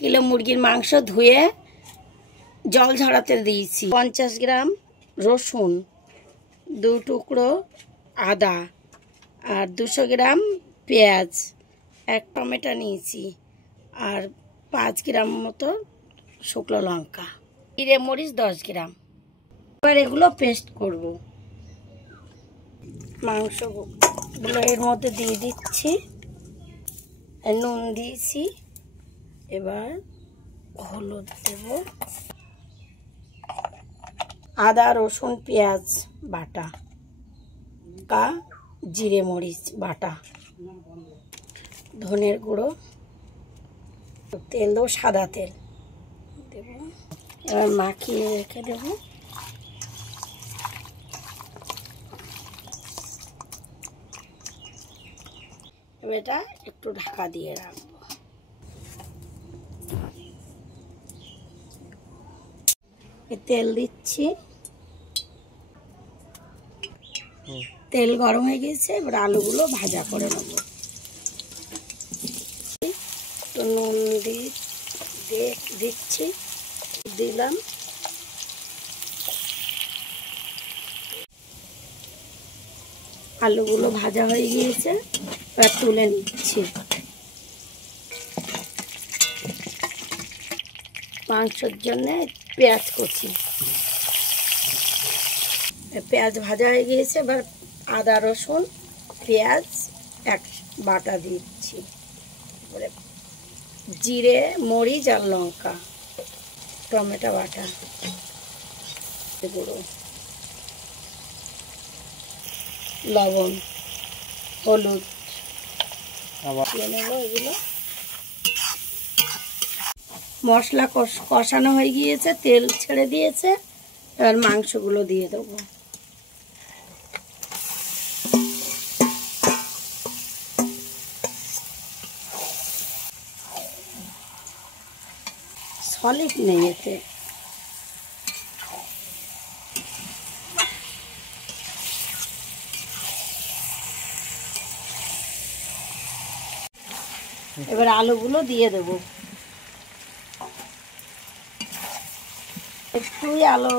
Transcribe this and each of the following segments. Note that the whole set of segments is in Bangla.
কিলো মুরগির মাংস ধুয়ে জল ঝরাতে দিয়েছি। 50 গ্রাম রসুন, 2 টুকরো আদা, আর 200 গ্রাম পেঁয়াজ, 1 টমেটো নিয়েছি, আর 5 গ্রাম মতো শুকনো লঙ্কা, জিরে মরিচ 10 গ্রাম। এবার এগুলো পেস্ট করব। মাংসগুলো এর মধ্যে দিয়ে দিচ্ছি, নুন দিয়েছি, এবার হলুদ দেব, আদা রসুন পেঁয়াজ বাটা, জিরে মরিচ বাটা, ধনের গুঁড়ো, তেল দেবো, সাদা তেল দেব। এবার মাখিয়ে রেখে দেব। এবার এটা একটু ঢাকা দিয়ে রাখবো। তেল দিচ্ছি, তেল গরম হয়ে গেছে। এবার আলুগুলো ভাজা করে নেব। একটু নুন দিচ্ছি, দিলাম। আলুগুলো ভাজা হয়ে গিয়েছে, এবার তুলে নিচ্ছি। মাংসের জন্য পেঁয়াজ কুচি, পেঁয়াজ ভাজা হয়ে গিয়েছে। এবার আদা রসুন পেঁয়াজ এক বাটা দিচ্ছি, এবারে জিরে মরিচ আর লঙ্কা, টমেটো বাটা, গুঁড়ো, লবণ, হলুদ নেব। এগুলো মশলা কষানো হয়ে গিয়েছে, তেল ছেড়ে দিয়েছে। এবার মাংসগুলো দিয়ে দেবো। সলিড নেই এতে। এবার আলুগুলো দিয়ে দেব। একটুই আলু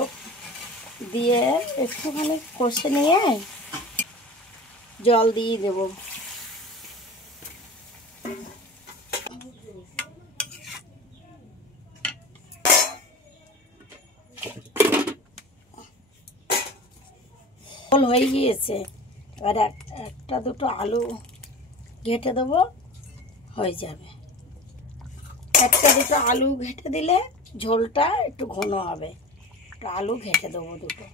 দিয়ে একটুখানি কষে নিয়ে জল দিয়ে দেব। হয়ে গিয়েছে, এবার একটা দুটো আলু ঘেটে দেবো, হয়ে যাবে। একটা দুটো আলু ঘেটে দিলে ঝোলটা একটু ঘন হবে। আলু ঘেটে দেবো দুটো।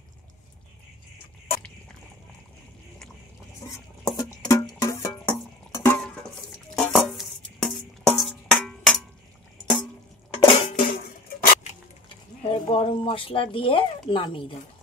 গরম মশলা দিয়ে নামিয়ে দেবো।